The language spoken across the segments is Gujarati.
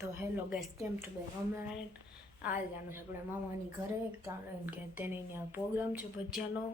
તો હેલો ગેસ કેમ છો બે? હમણાં આ જાણું છે આપણે મામાની ઘરે, કારણ કે તેને ત્યાં પ્રોગ્રામ છે ભજીયાનો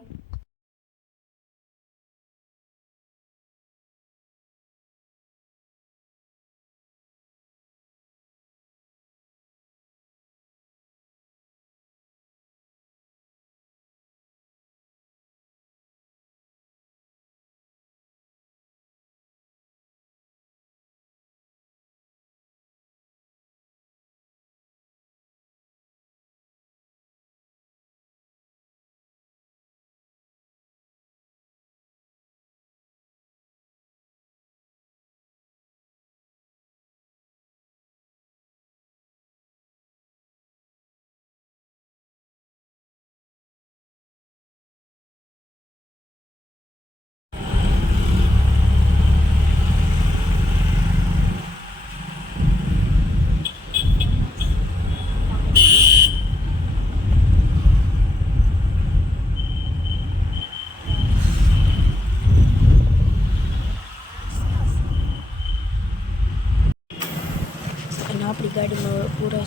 અને આપણી ગાડીમાં પૂરા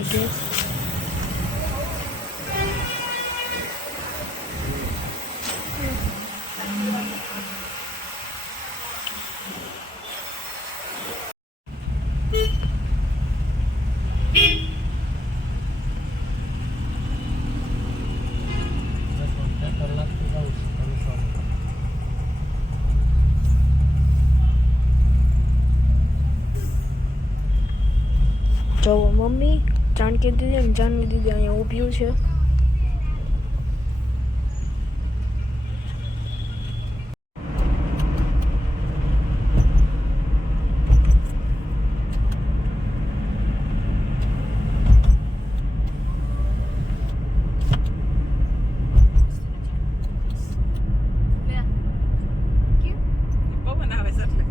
છે સીએનજી ગેસ જોવો મમ્મી જાનવી દીદી અહીંયા ઊભ્યું છે પવન આવે છે એટલે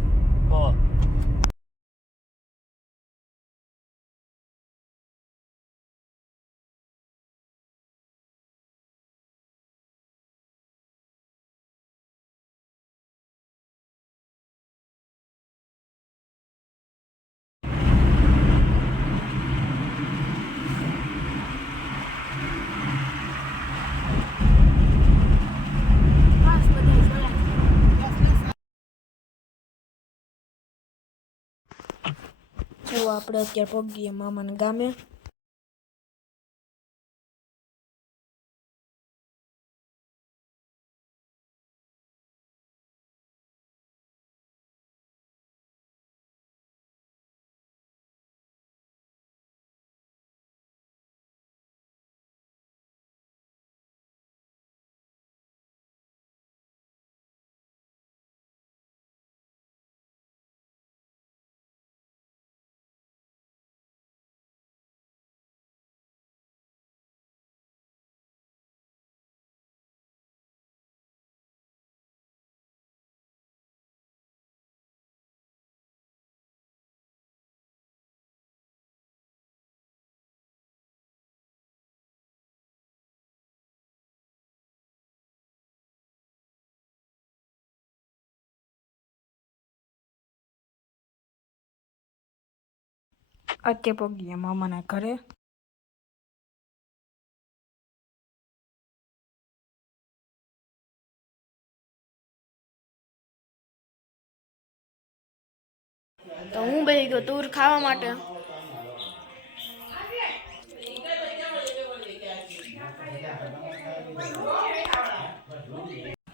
જો આપણે અત્યારે પગીએ મામાના ગામે અત્યારે પગીએ મામાના ઘરે તો હું બેસી ગયો તુર ખાવા માટે?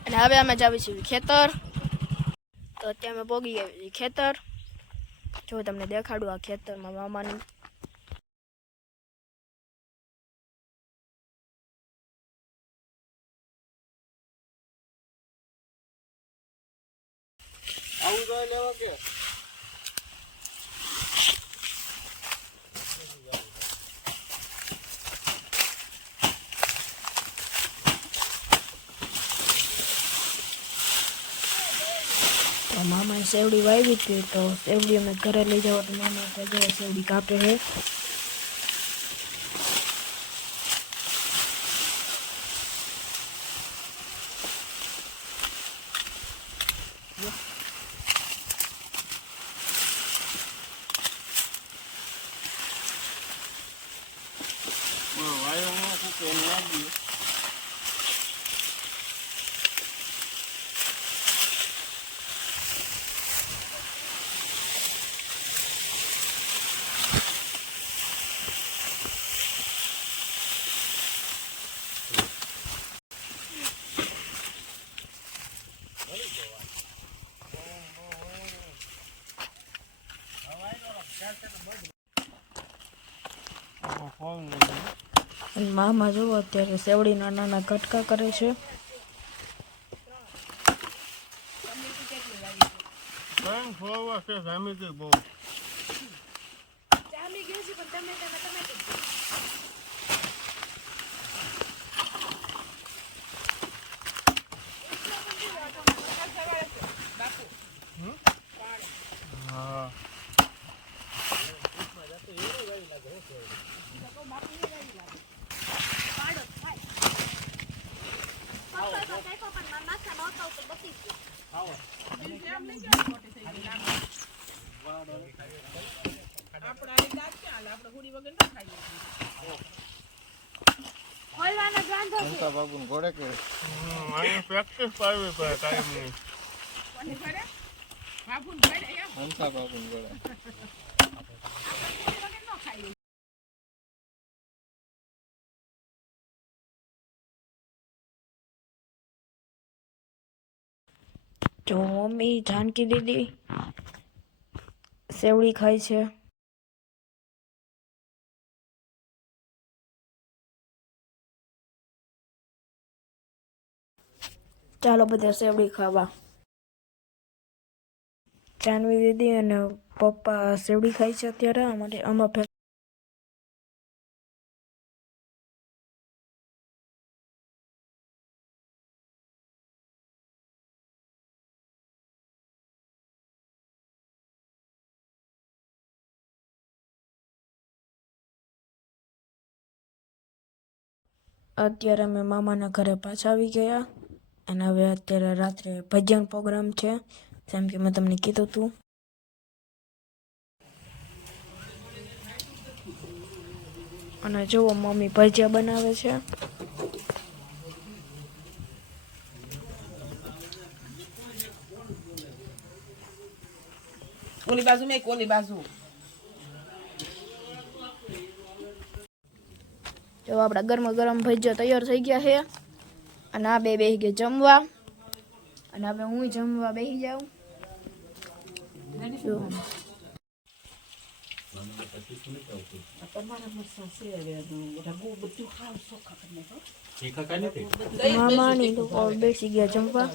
અને હવે અમે જાવી છીએ ખેતર. તો અત્યારે અમે પોગી આવી ખેતર. જો તમને દેખાડું આ ખેતરમાં મામાની આવું જોઈ લેવા કે? તો મામાએ સેવડી વાવી હતી તો સેવડી અમે ઘરે લઈ જાવ તો મામા જો સેવડી કાપે છે તેલ અને મામા જુઓ અત્યારે સેવડીના નાના કટકા કરે છે. ત્રણ ફોવા છે જામી ગઈ બહુ ના ઘોડે કે? પ્રેક્ટિસ પાડવી પડે ની. બાબુ ન ખાઈએ. જો મમ્મી જાનકી દીદી સેવડી ખાય છે. ચાલો બધા સેવડી ખાવા. જાનવી દીદી અને પપ્પા સેવડી ખાય છે અત્યારે, અમારે ફે અત્યારે અમે મામાના ઘરે પાછા આવી ગયા. અને હવે અત્યારે રાત્રે ભજન પ્રોગ્રામ છે. જેમ કે મેં તમને કીધું હતું અને જુઓ મમ્મી ભજીયા બનાવે છે. ઓલી બાજુ મેં ઓલી બાજુ? જો આપણા ગરમા ગરમ ભજીયા તૈયાર થઈ ગયા છે. અને આ બે બેસી ગયા જમવા. અને આપણે હું જમવા બેસી જાઉં. મામાની લોકો બેસી ગયા જમવા.